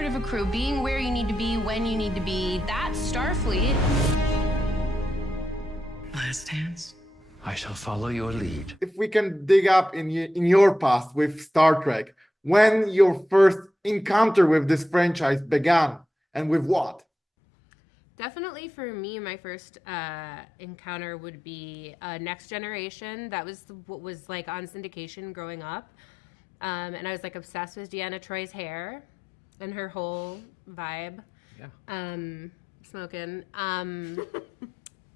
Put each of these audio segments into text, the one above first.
part of a crew, being where you need to be when you need to be. That's Starfleet. Last dance. I shall follow your lead. If we can dig up in in your past with Star Trek, when your first encounter with this franchise began, and with what? Definitely for me, my first uh, encounter would be uh, Next Generation. That was what was like on syndication growing up. Um, and I was like obsessed with Deanna Troy's hair and her whole vibe. Yeah. Um, smoking. Um,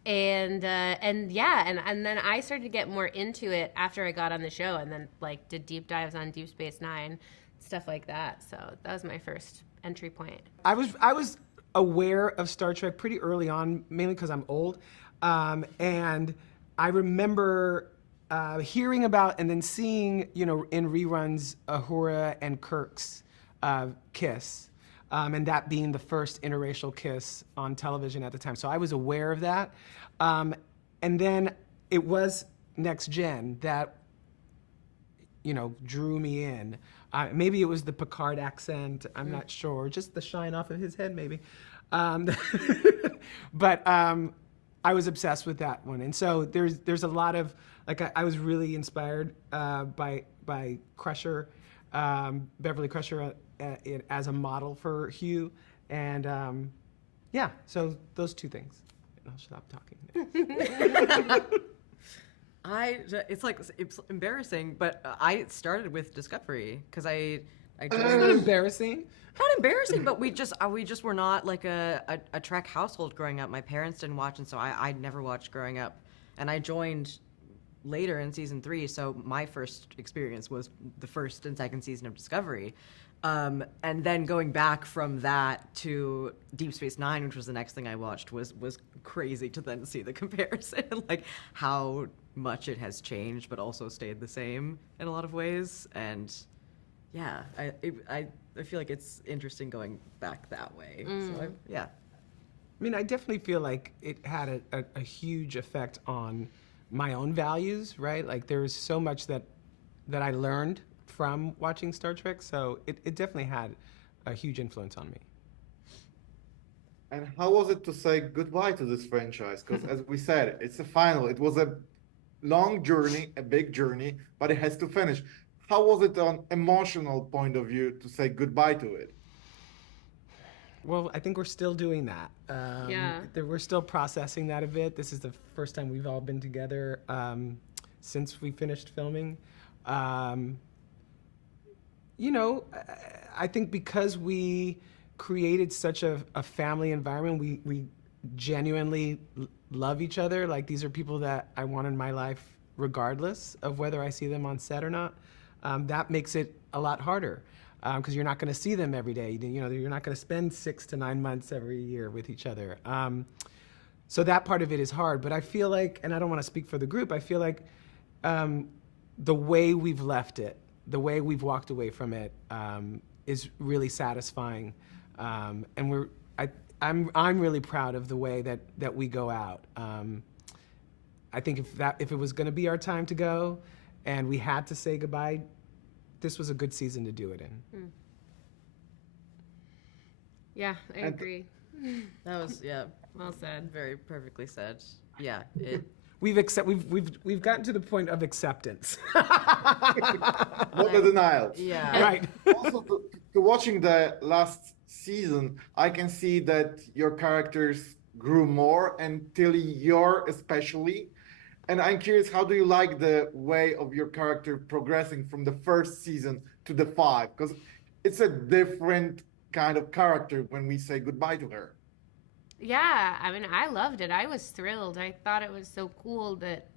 and uh, and yeah, and, and then I started to get more into it after I got on the show and then like did deep dives on Deep Space Nine, stuff like that. So that was my first entry point. I was I was aware of Star Trek pretty early on, mainly because I'm old, um, and I remember uh, hearing about and then seeing, you know, in reruns, Ahura and Kirk's uh, kiss, um, and that being the first interracial kiss on television at the time. So I was aware of that, um, and then it was Next Gen that you know, drew me in. Uh, maybe it was the Picard accent. I'm not sure. Just the shine off of his head, maybe. Um, but um, I was obsessed with that one, and so there's there's a lot of like I, I was really inspired uh, by by Crusher, um, Beverly Crusher, uh, uh, it- as a model for Hugh, and um, yeah. So those two things. I'll stop talking. I it's like it's embarrassing, but I started with Discovery because I I It's not embarrassing. not embarrassing, but we just uh, we just were not like a, a a Trek household growing up. My parents didn't watch, and so I I never watched growing up, and I joined later in season three. So my first experience was the first and second season of Discovery. Um, and then going back from that to Deep Space Nine, which was the next thing I watched, was was crazy to then see the comparison, like how much it has changed, but also stayed the same in a lot of ways. And yeah, I it, I I feel like it's interesting going back that way. So I, yeah. I mean, I definitely feel like it had a, a, a huge effect on my own values, right? Like there was so much that that I learned from watching Star Trek, so it, it definitely had a huge influence on me. And how was it to say goodbye to this franchise? Because as we said, it's a final. It was a long journey, a big journey, but it has to finish. How was it on emotional point of view to say goodbye to it? Well, I think we're still doing that. Um, Yeah. We're still processing that a bit. This is the first time we've all been together um, since we finished filming. Um, you know, I- I think because we created such a, a family environment, we, we genuinely love each other. Like, these are people that I want in my life, regardless of whether I see them on set or not. Um, that makes it a lot harder because you're not going to see them every day. You know, you're not going to spend six to nine months every year with each other. Um, so that part of it is hard. But I feel like, and I don't want to speak for the group, I feel like um, the way we've left it, the way we've walked away from it, um, is really satisfying. Um, and we're, I, I'm, I'm really proud of the way that, that we go out. Um, I think if that, if it was going to be our time to go, and we had to say goodbye, this was a good season to do it in. Hmm. Yeah, I And- agree. That was yeah, Well said. very perfectly said. Yeah, it We've accept, we've, we've, we've gotten to the point of acceptance. Not the denial. yeah. right. also to, to watching the last season i can see that your characters grew more and tilly you're especially and i'm curious how do you like the way of your character progressing from the first season to the five because it's a different kind of character when we say goodbye to her Yeah, I mean, I loved it. I was thrilled. I thought it was so cool that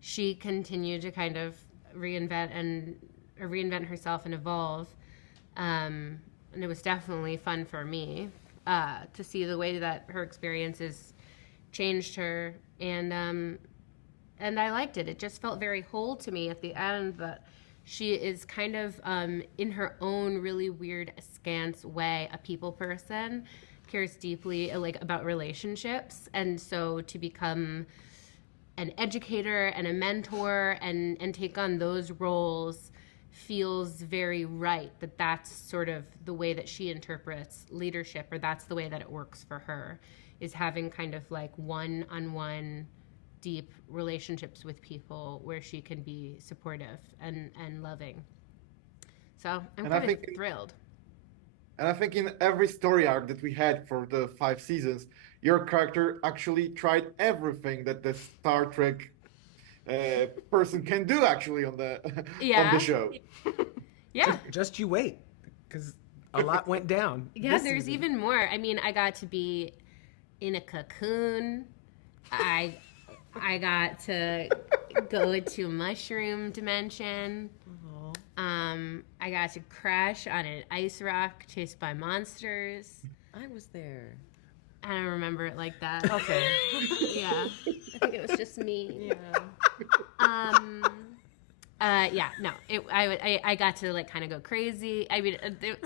she continued to kind of reinvent and reinvent herself and evolve. Um, and it was definitely fun for me uh, to see the way that her experiences changed her, and um, and I liked it. It just felt very whole to me at the end that she is kind of um, in her own really weird, askance way a people person, cares deeply like about relationships, and so to become an educator and a mentor and and take on those roles feels very right that that's sort of the way that she interprets leadership or that's the way that it works for her is having kind of like one-on-one deep relationships with people where she can be supportive and and loving so i'm And kind of think- thrilled And I think in every story arc that we had for the five seasons, your character actually tried everything that the Star Trek uh, person can do actually on the on the show. yeah Just you wait, because a lot went down. Yeah, there's season. even more. I mean, I got to be in a cocoon. I I got to go to mushroom dimension. Um, I got to crash on an ice rock chased by monsters. I was there. I don't remember it like that. Okay. yeah, I think it was just me. yeah. Um, uh, yeah, no, it, I, I I got to like kind of go crazy. I mean, uh, there,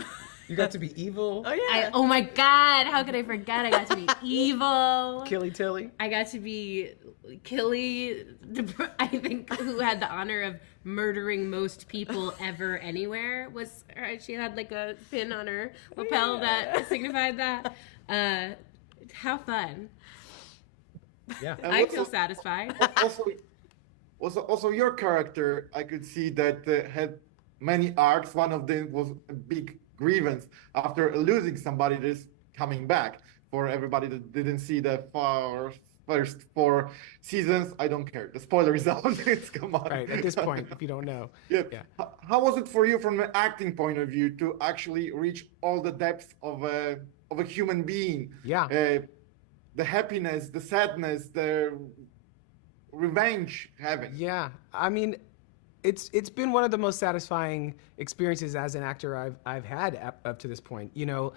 You got to be evil, Oh yeah. I, oh my god, how could I forget? I got to be evil. Killy Tilly. I got to be Killy, I think, who had the honor of murdering most people ever anywhere. Was she had like a pin on her lapel that signified that? Uh, how fun! Yeah. And I what's feel satisfied. also, also, also your character, I could see that uh, had many arcs. One of them was a big grievance after losing somebody that is coming back. For everybody that didn't see the far first four seasons, I don't care. The spoiler is out. it's come on. Right at this point, if you don't know. Yeah. Yeah. How was it for you from an acting point of view to actually reach all the depths of a of a human being? Yeah. Uh, the happiness, the sadness, the revenge having. Yeah, I mean, it's it's been one of the most satisfying experiences as an actor I've I've had up, up to this point. You know,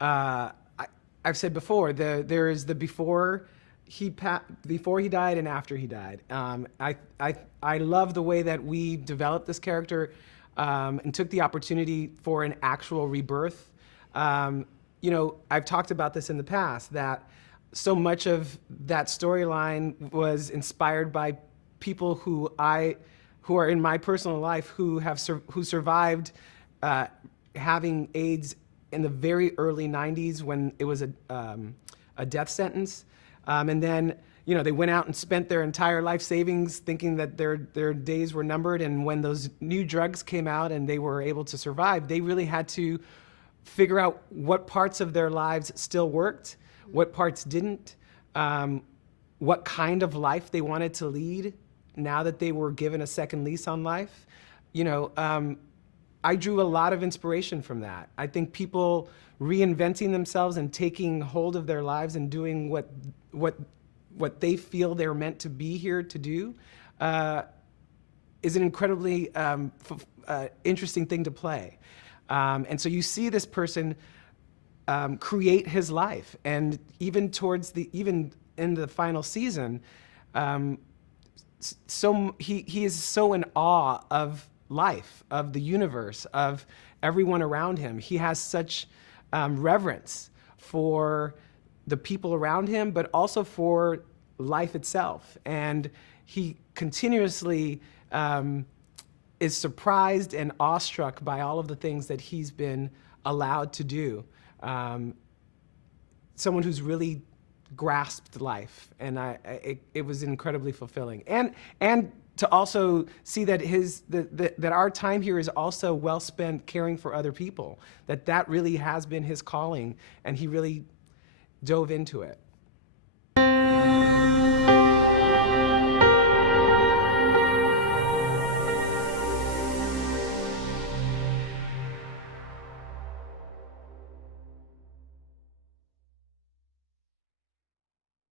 uh, I, I've said before the there is the before he pa- before he died and after he died. Um, I I I love the way that we developed this character um, and took the opportunity for an actual rebirth. Um, you know, I've talked about this in the past that so much of that storyline was inspired by people who I, who are in my personal life who have sur- who survived uh, having AIDS in the very early '90s when it was a um, a death sentence, um, and then you know they went out and spent their entire life savings thinking that their their days were numbered, and when those new drugs came out and they were able to survive, they really had to figure out what parts of their lives still worked, what parts didn't, um, what kind of life they wanted to lead now that they were given a second lease on life. You know, um, I drew a lot of inspiration from that. I think people reinventing themselves and taking hold of their lives and doing what what what they feel they're meant to be here to do uh, is an incredibly um, uh, interesting thing to play. Um, and so you see this person um, create his life, and even towards the even in the final season, um, so he he is so in awe of life, of the universe, of everyone around him. He has such um, reverence for the people around him, but also for life itself, and he continuously. Um, is surprised and awestruck by all of the things that he's been allowed to do. Um, someone who's really grasped life, and I, I it, it was incredibly fulfilling. And and to also see that his the, the, that our time here is also well spent caring for other people. That that really has been his calling, and he really dove into it.